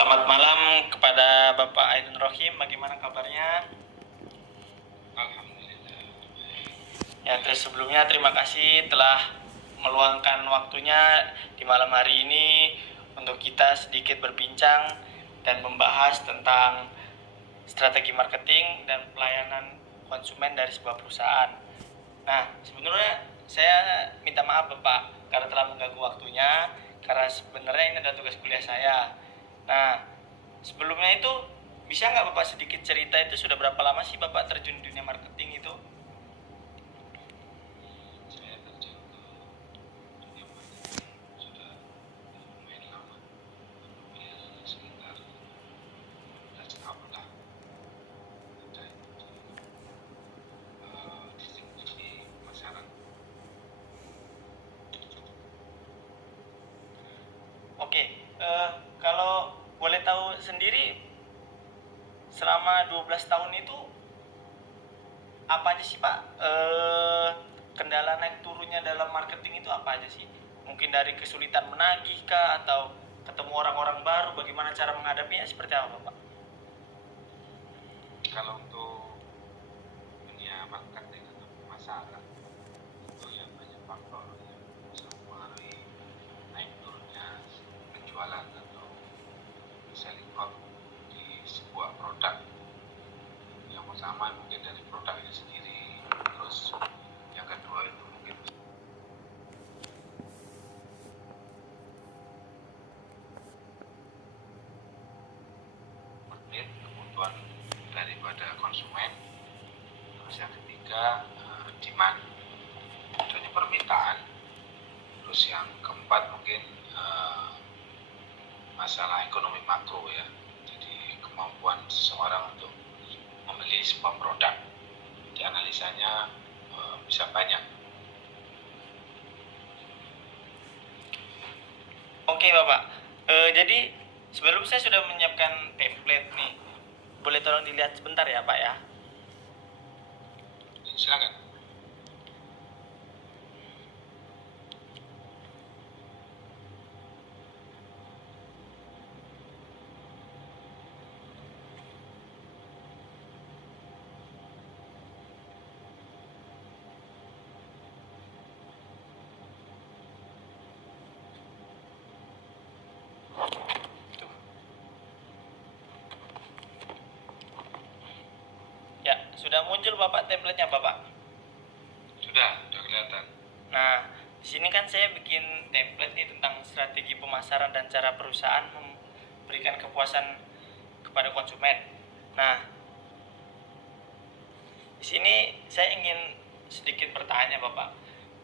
Selamat malam kepada Bapak Aidun Rohim, bagaimana kabarnya? Alhamdulillah. Ya, terus sebelumnya terima kasih telah meluangkan waktunya di malam hari ini untuk kita sedikit berbincang dan membahas tentang strategi marketing dan pelayanan konsumen dari sebuah perusahaan. Nah, sebenarnya saya minta maaf Bapak karena telah mengganggu waktunya, karena sebenarnya ini adalah tugas kuliah saya. Nah, sebelumnya itu bisa nggak Bapak sedikit cerita itu sudah berapa lama sih Bapak terjun di dunia marketing itu? Saya terjun ke dunia marketing sudah lumayan lama, hampir sekitar 15 tahun lah. Ada di distribusi pemasaran. Oke, kalau boleh tahu sendiri selama 12 tahun itu apa aja sih Pak kendala naik turunnya dalam marketing itu apa aja sih? Mungkin dari kesulitan menagih kah atau ketemu orang-orang baru, bagaimana cara menghadapinya, seperti apa Pak? Kalau untuk dunia marketing atau pemasaran itu ya banyak faktor yang bisa mempengaruhi naik turunnya penjualan atau selling out di sebuah produk. Yang pertama mungkin dari produk itu sendiri, terus yang kedua itu mungkin market kebutuhan daripada konsumen, terus yang ketiga demand, adanya permintaan, terus yang keempat mungkin masalah ekonomi makro ya, jadi kemampuan seseorang untuk membeli sebuah produk. Dianalisanya bisa banyak. Oke Bapak, jadi sebelum saya sudah menyiapkan template nih, boleh tolong dilihat sebentar ya Pak ya? Silakan. Ya, sudah muncul Bapak template-nya Bapak? Sudah kelihatan. Nah, di sini kan saya bikin template nih tentang strategi pemasaran dan cara perusahaan memberikan kepuasan kepada konsumen. Nah, di sini saya ingin sedikit bertanya Bapak.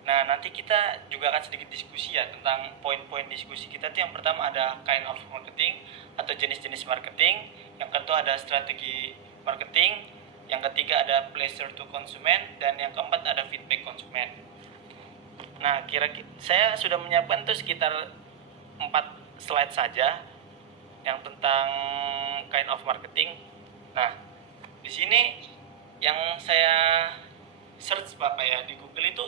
Nah, nanti kita juga akan sedikit diskusi ya tentang poin-poin diskusi kita tuh. Yang pertama ada kind of marketing atau jenis-jenis marketing, yang kedua ada strategi marketing, yang ketiga ada pleasure to konsumen, dan yang keempat ada feedback konsumen. Nah, kira-kira saya sudah menyiapkan tuh sekitar 4 slide saja yang tentang kind of marketing. Nah, di sini yang saya search Bapak ya di Google itu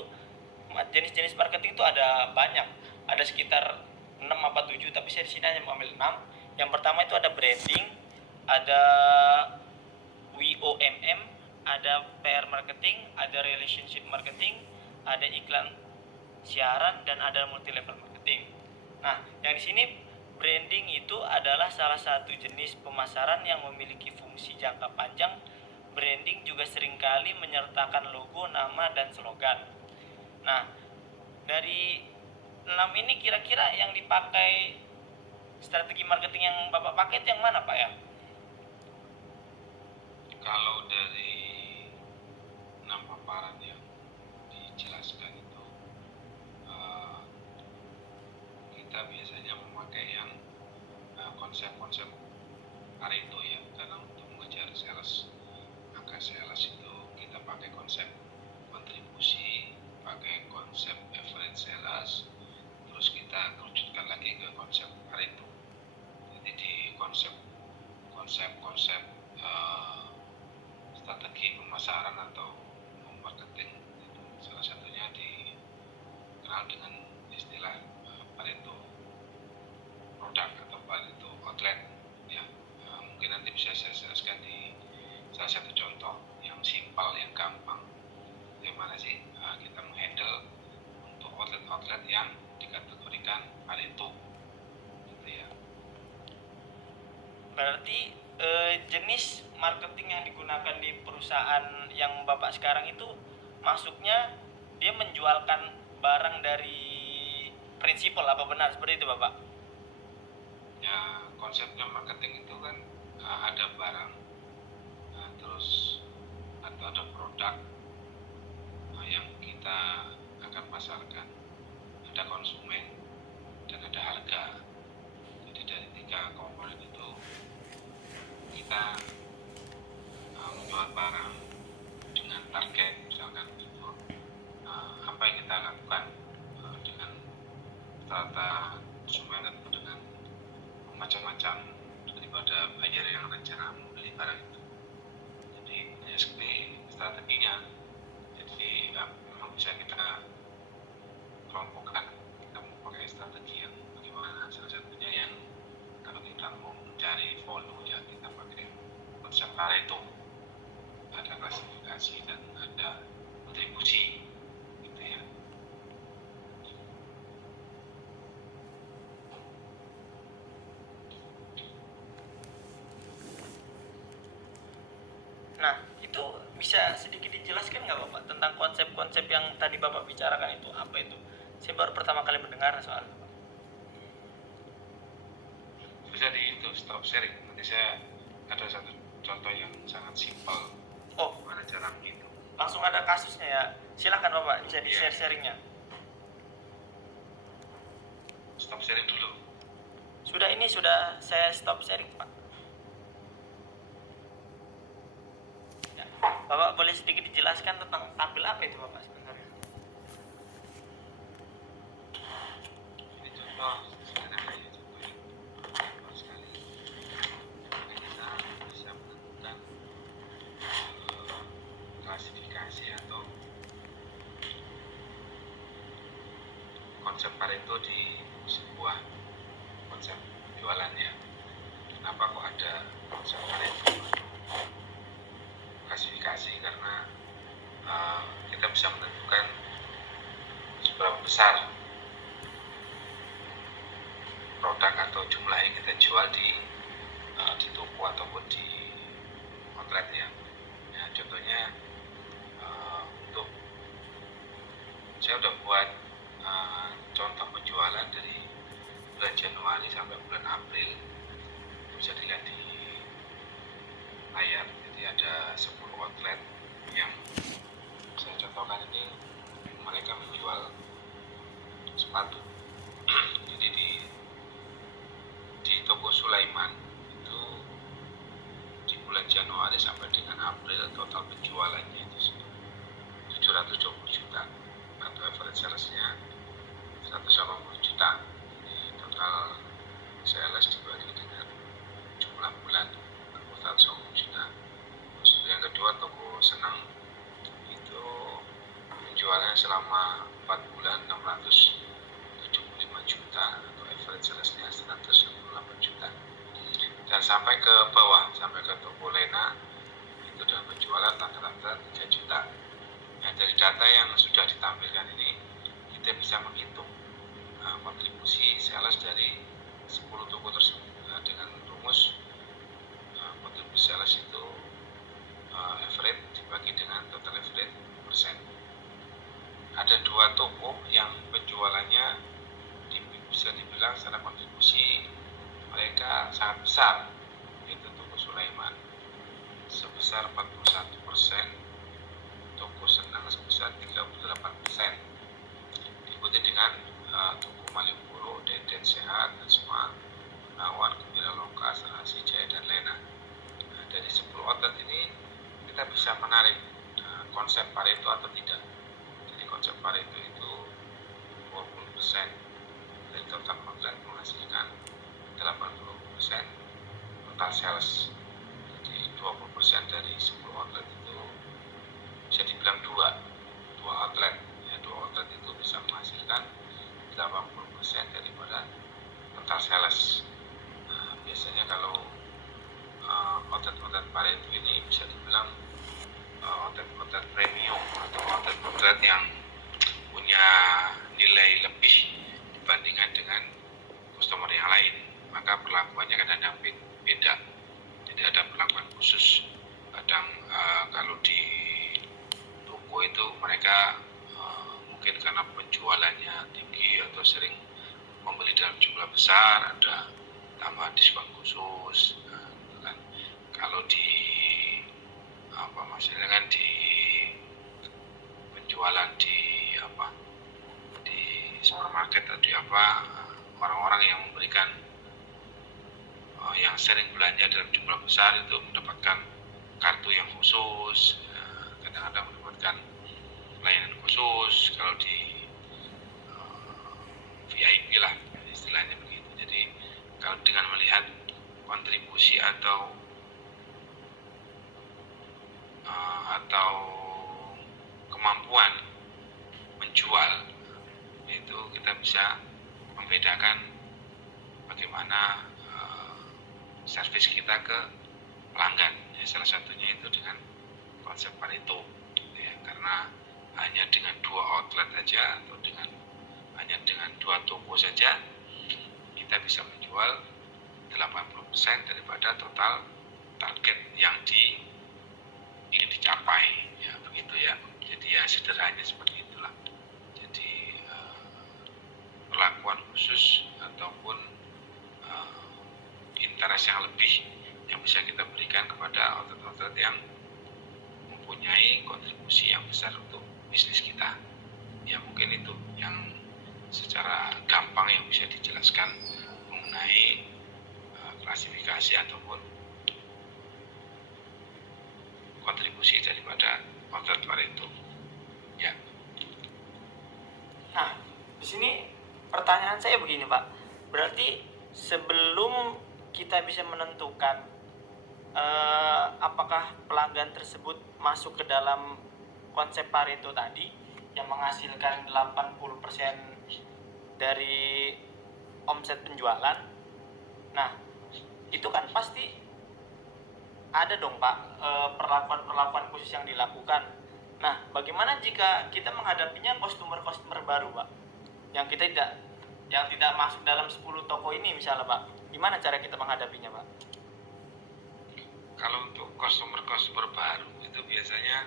jenis-jenis marketing itu ada banyak. Ada sekitar 6 apa 7, tapi saya di sini hanya mengambil 6. Yang pertama itu ada branding, ada WOMM, ada PR marketing, ada relationship marketing, ada iklan siaran, dan ada multi level marketing. Nah, yang di sini branding itu adalah salah satu jenis pemasaran yang memiliki fungsi jangka panjang. Branding juga seringkali menyertakan logo, nama, dan slogan. Nah, dari 6 ini kira-kira yang dipakai strategi marketing yang Bapak pakai itu yang mana Pak ya? Kalau dari 6 paparan yang dijelaskan itu, kita biasanya memakai yang konsep-konsep Pareto ya, karena untuk mengejar sales, angka sales itu kita pakai konsep kontribusi, pakai konsep average sales, terus kita kerucutkan lagi ke konsep Pareto. Jadi di konsep strategi pemasaran atau marketing itu salah satunya dikenal dengan istilah Pareto produk atau Pareto outlet. mungkin nanti bisa saya jelaskan di salah satu contoh yang simpel, yang gampang. Bagaimana sih kita menghandle untuk outlet-outlet yang dikategorikan Pareto, gitu ya. Berarti jenis marketing yang digunakan di perusahaan yang Bapak sekarang itu masuknya dia menjualkan barang dari prinsipal, apa benar seperti itu Bapak? Ya, konsepnya marketing itu kan ada barang, terus atau ada produk yang kita akan pasarkan, ada konsumen, dan ada harga. Jadi dari 3 komponen itu kita menjual barang dengan target, misalkan itu apa yang kita lakukan dengan strata konsumen atau dengan macam-macam daripada buyer yang rencana membeli barang itu. Jadi banyak sekali strateginya. Jadi memang bisa kita kelompokkan, kita mau pakai strategi yang bagaimana. Salah satunya yang kalau kita mau mencari volume, ya kita pakai konsep Pareto, ada klasifikasi dan ada kontribusi, gitu ya. Nah, itu bisa sedikit dijelaskan nggak Bapak tentang konsep-konsep yang tadi Bapak bicarakan itu, apa itu? Saya baru pertama kali mendengar soalnya. Bisa di itu stop sharing. Nanti saya ada satu contoh yang sangat simpel. Oh, Gimana cara menghitung? langsung ada kasusnya ya. Silahkan Bapak, bisa di Iya. share-sharingnya. Stop sharing dulu. Sudah saya stop sharing Pak. Ya. Bapak boleh sedikit dijelaskan tentang tampil apa itu Bapak sebenarnya? Ini contoh sederhana, ini contoh yang gampang sekali. Bagaimana kita bisa menentukan klasifikasi atau konsep Pareto di sebuah konsep jualan, ya. Kenapa kok ada konsep Pareto? Klasifikasi karena kita bisa menentukan seberapa besar produk atau jumlah yang kita jual di toko ataupun di outlet, ya. Ya, contohnya untuk saya udah buat contoh penjualan dari bulan Januari sampai bulan April, bisa dilihat di layar. Jadi ada 10 outlet yang saya contohkan ini, mereka menjual sepatu. Jadi di toko Sulaiman itu di bulan Januari sampai dengan April total penjualannya itu 720 juta atau average salesnya 180 juta. Jadi total sales dibagi dengan jumlah bulan 180 juta. Terus yang kedua, toko Senang itu penjualannya selama 4 bulan 675 juta atau average salesnya 168 juta. Dan sampai ke bawah, sampai ke toko Lena itu dengan penjualan rata-rata 3 juta. Nah, dari data yang sudah ditampilkan ini kita bisa menghitung kontribusi sales dari 10 toko tersebut dengan rumus kontribusi sales itu average dibagi dengan total average persen. Ada 2 toko yang penjualannya bisa dibilang secara kontribusi mereka sangat besar, yaitu toko Sulaiman sebesar 41%, toko Senang sebesar 38%, diikuti dengan toko Malioboro, Deden Sehat, Asma, Nawar, Gembira Loka, Serasi Jaya, dan Lena. Nah, dari 10 outlet ini kita bisa menarik konsep Pareto atau tidak. Jadi konsep Pareto itu 20% dari total outlet menghasilkan 80% total sales. Jadi 20% dari 10 outlet itu bisa dibilang dua outlet, ya. 2 outlet itu bisa menghasilkan 80% daripada total sales. Nah, biasanya kalau outlet Pareto ini bisa dibilang outlet premium atau outlet yang punya nilai lebih dibandingkan dengan customer yang lain, maka perlakuannya kadang-kadang beda. Jadi ada perlakuan khusus. Kadang kalau di toko itu mereka mungkin karena penjualannya tinggi atau sering membeli dalam jumlah besar, ada tambahan diskon khusus. Kan. Kalau di maksudnya kan di penjualan di supermarket atau di orang-orang yang memberikan yang sering belanja dalam jumlah besar itu mendapatkan kartu yang khusus, kadang-kadang mendapatkan pelayanan khusus. Kalau di VIP lah istilahnya begitu. Jadi kalau dengan melihat kontribusi atau kemampuan menjual, itu kita bisa membedakan bagaimana servis kita ke pelanggan. Ya, salah satunya itu dengan konsep Pareto, ya, karena hanya dengan 2 outlet saja atau hanya dengan 2 toko saja kita bisa menjual 80% daripada total target yang ingin dicapai, ya begitu ya. Jadi ya sederhananya seperti itulah. Jadi perlakuan khusus ataupun interest yang lebih yang bisa kita berikan kepada outlet-outlet yang mempunyai kontribusi yang besar untuk bisnis kita. Ya mungkin itu yang secara gampang yang bisa dijelaskan mengenai klasifikasi ataupun kontribusi daripada outlet Pareto. Ya. Nah, di sini pertanyaan saya begini, Pak. Berarti sebelum kita bisa menentukan apakah pelanggan tersebut masuk ke dalam konsep Pareto tadi yang menghasilkan 80% dari omset penjualan. Nah, itu kan pasti ada dong, Pak, perlakuan-perlakuan khusus yang dilakukan. Nah, bagaimana jika kita menghadapinya customer baru, Pak? Yang tidak masuk dalam 10 toko ini misalnya, Pak. Gimana cara kita menghadapinya, Pak? Kalau untuk customer baru itu biasanya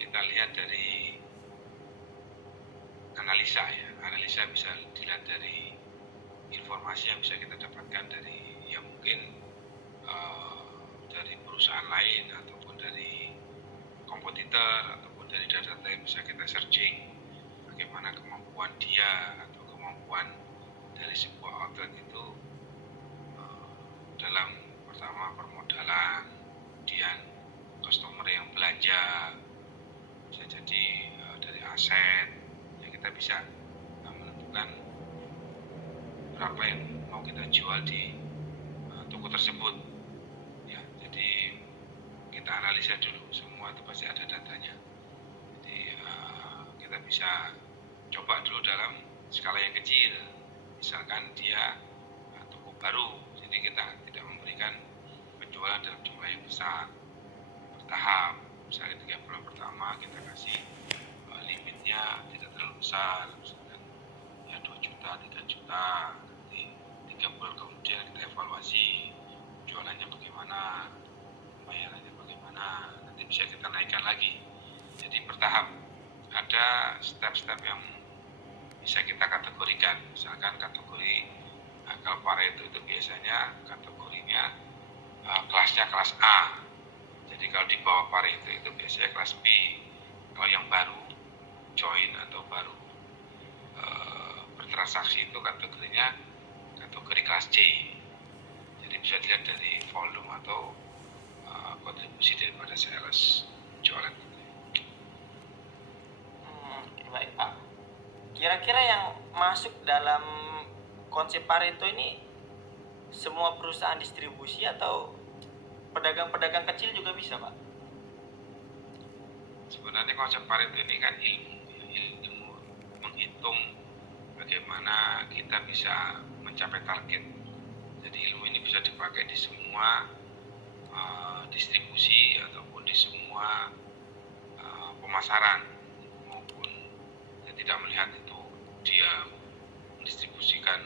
kita lihat dari analisa ya. Analisa bisa dilihat dari informasi yang bisa kita dapatkan dari mungkin dari perusahaan lain ataupun dari kompetitor ataupun dari data yang bisa kita searching bagaimana kemampuan dia atau kemampuan dari sebuah outlet itu dalam pertama permodalan, kemudian customer yang belanja, bisa jadi dari aset, ya kita bisa menentukan berapa yang mau kita jual di toko tersebut. Ya, jadi kita analisa dulu, semua itu pasti ada datanya. Jadi kita bisa coba dulu dalam skala yang kecil, misalkan dia toko baru, jadi kita tidak memberikan penjualan dalam jumlah yang besar, bertahap. Misalnya 3 bulan pertama kita kasih limitnya tidak terlalu besar, misalkan ya 2 juta, 3 juta, nanti 3 bulan kemudian kita evaluasi jualannya bagaimana, pembayarannya bagaimana, nanti bisa kita naikkan lagi. Jadi bertahap, ada step-step yang bisa kita kategorikan. Misalkan kategori kalau Pareto itu biasanya kategorinya kelasnya kelas A. Jadi kalau di bawah Pareto itu biasanya kelas B. Kalau yang baru join atau baru bertransaksi itu kategorinya kategori kelas C. Jadi bisa dilihat dari volume atau kontribusi daripada sales jualan. Baik, Pak. Kira-kira yang masuk dalam konsep Pareto ini semua perusahaan distribusi atau pedagang-pedagang kecil juga bisa, Pak? Sebenarnya konsep Pareto ini kan ilmu menghitung bagaimana kita bisa mencapai target. Jadi ilmu ini bisa dipakai di semua distribusi ataupun di semua pemasaran, maupun yang tidak melihat itu dia mendistribusikan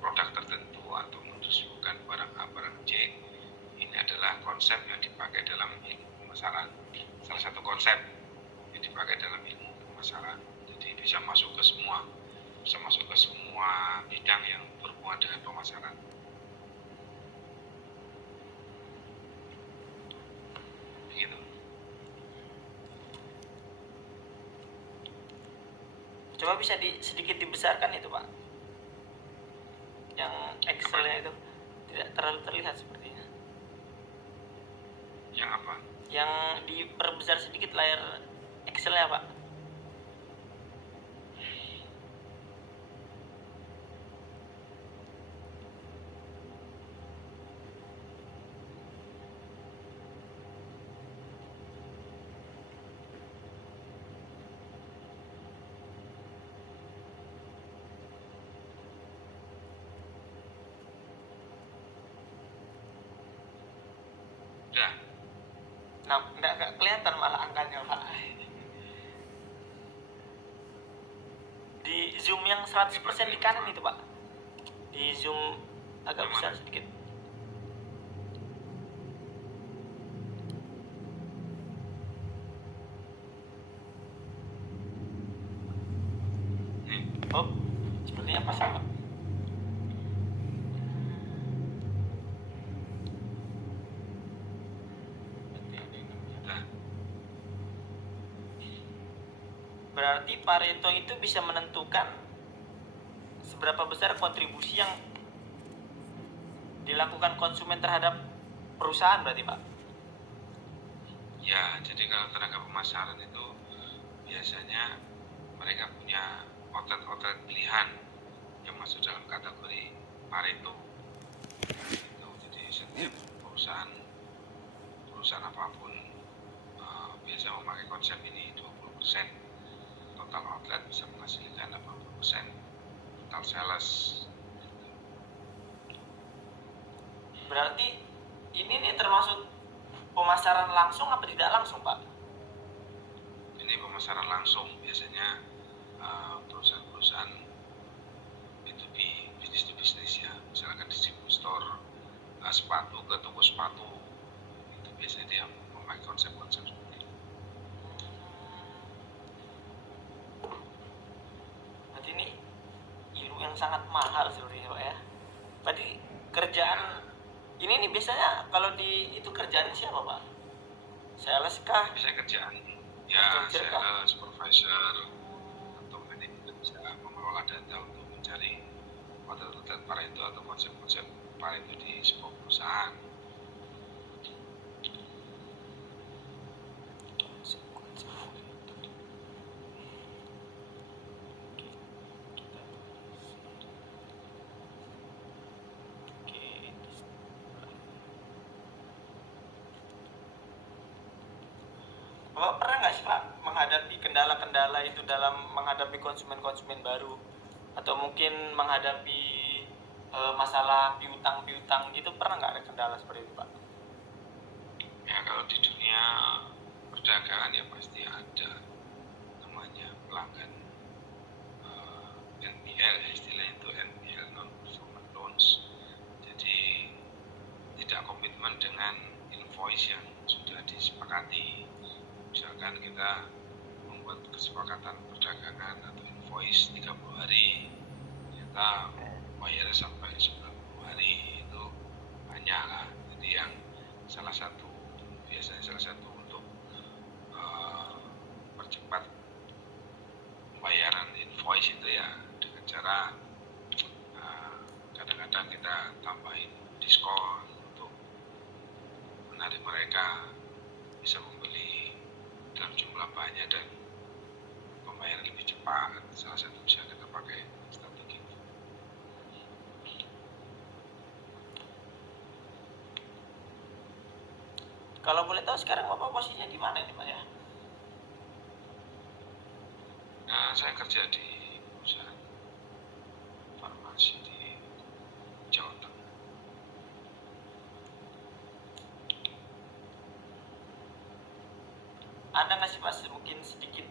produk tertentu atau mendistribusikan barang A, barang C. Ini adalah konsep yang dipakai dalam ilmu pemasaran. Salah satu konsep yang dipakai dalam ilmu pemasaran. Jadi bisa masuk ke semua bidang yang berhubungan dengan pemasaran. Begitu. Coba bisa sedikit dibesarkan itu Pak, yang Excelnya itu tidak terlalu terlihat sepertinya. Yang apa? Yang diperbesar sedikit layar Excelnya Pak. Udah. Nah, nggak kelihatan malah angkanya Pak. Di zoom yang 100% di kanan itu Pak. Di zoom agak besar sedikit. Oh, sepertinya pas Pak. Berarti Pareto itu bisa menentukan seberapa besar kontribusi yang dilakukan konsumen terhadap perusahaan berarti Pak? Ya, jadi kalau tenaga pemasaran itu biasanya mereka punya outlet pilihan yang masuk dalam kategori Pareto. Jadi setiap perusahaan apapun biasa memakai konsep ini. 20% total outlet bisa menghasilkan 80% total sales. Berarti ini nih termasuk pemasaran langsung apa tidak langsung Pak? Ini pemasaran langsung, biasanya perusahaan-perusahaan B2B, bisnis to bisnis ya, misalkan distributor sepatu ke toko sepatu, itu biasanya dia memakai konsep-konsep seperti itu. Berarti ini ilmu yang sangat mahal sebenarnya Pak ya. Berarti kerjaan ini nih biasanya kalau di itu kerjaan siapa Pak? Sales kah? Bisa kerjaan ya, sales, supervisor, atau manajer bisa mengelola data untuk mencari outlet Pareto atau konsep-konsep Pareto di sebuah perusahaan. Bapak pernah nggak sih Pak menghadapi kendala-kendala itu dalam menghadapi konsumen-konsumen baru, atau mungkin menghadapi masalah piutang gitu, pernah nggak ada kendala seperti itu Pak? Ya kalau di dunia perdagangan ya pasti ada namanya pelanggan NPL, istilahnya itu NPL, non performing loans. Jadi tidak komitmen dengan invoice yang sudah disepakati. Misalkan kita membuat kesepakatan perdagangan atau invoice 30 hari, ternyata bayarnya sampai 90 hari, itu banyak lah. Jadi yang biasanya salah satu untuk percepat pembayaran invoice itu ya dengan cara kadang-kadang kita tambahin diskon untuk menarik mereka bisa membeli dalam jumlah banyak dan pembayaran lebih cepat. Salah satu bisa kita pakai strategi. Kalau boleh tahu sekarang Bapak posisinya di mana nih Pak ya? Nah, saya kerja di perusahaan farmasi di Jawa Tengah. ada nggak sih Pak mungkin sedikit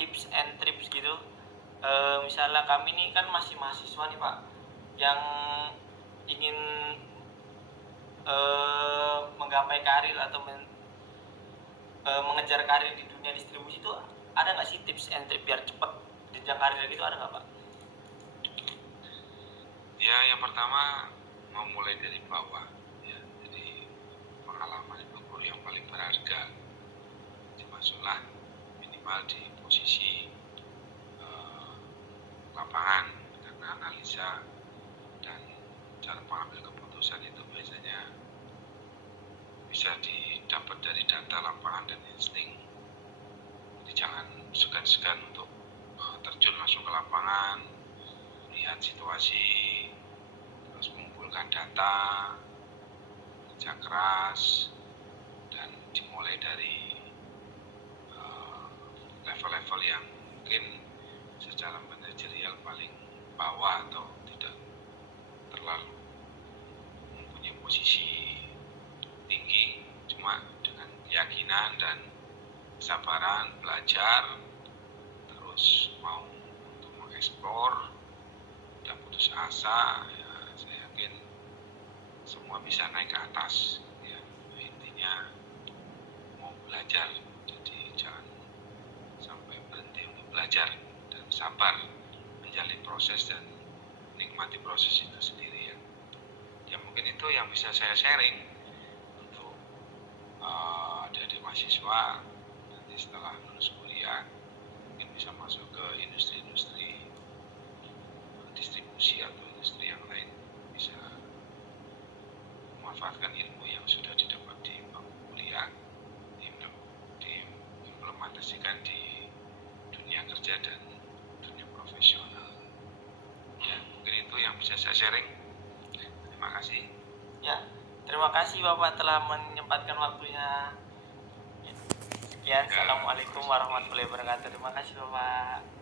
tips and trips gitu? Misalnya kami ini kan masih mahasiswa nih Pak, yang ingin menggapai karir atau mengejar karir di dunia distribusi itu, ada nggak sih tips and trik biar cepat jenjang karir gitu, ada nggak Pak? Ya, yang pertama memulai dari bawah. Ya, jadi pengalaman itu guru yang paling berharga. Jadi masuklah minimal di posisi lapangan, karena analisa dan cara mengambil keputusan itu biasanya bisa didapat dari data lapangan dan insting. Jadi jangan segan-segan untuk terjun langsung ke lapangan, lihat situasi, terus mengumpulkan data, kerja keras, dan dimulai dari level-level yang mungkin secara manajerial paling bawah atau tidak terlalu mempunyai posisi tinggi, cuma dengan keyakinan dan kesabaran belajar, terus mau untuk mengeksplor dan putus asa, ya, saya yakin semua bisa naik ke atas. Ya, intinya mau belajar, jadi jangan sampai berhenti untuk belajar dan sabar menjalin proses dan menikmati proses itu sendiri ya. Ya mungkin itu yang bisa saya sharing untuk adik-adik mahasiswa nanti setelah lulus kuliah, mungkin bisa masuk ke industri-industri distribusi atau industri yang lain, bisa memanfaatkan ilmu yang sudah didapat di bangku kuliah, diimplementasikan di dunia kerja dan dunia profesional. Ya, mungkin itu yang bisa saya sharing. Terima kasih. Ya, terima kasih Bapak telah menyempatkan waktunya. Sekian, Ya, Assalamualaikum warahmatullahi wabarakatuh. Terima kasih Bapak.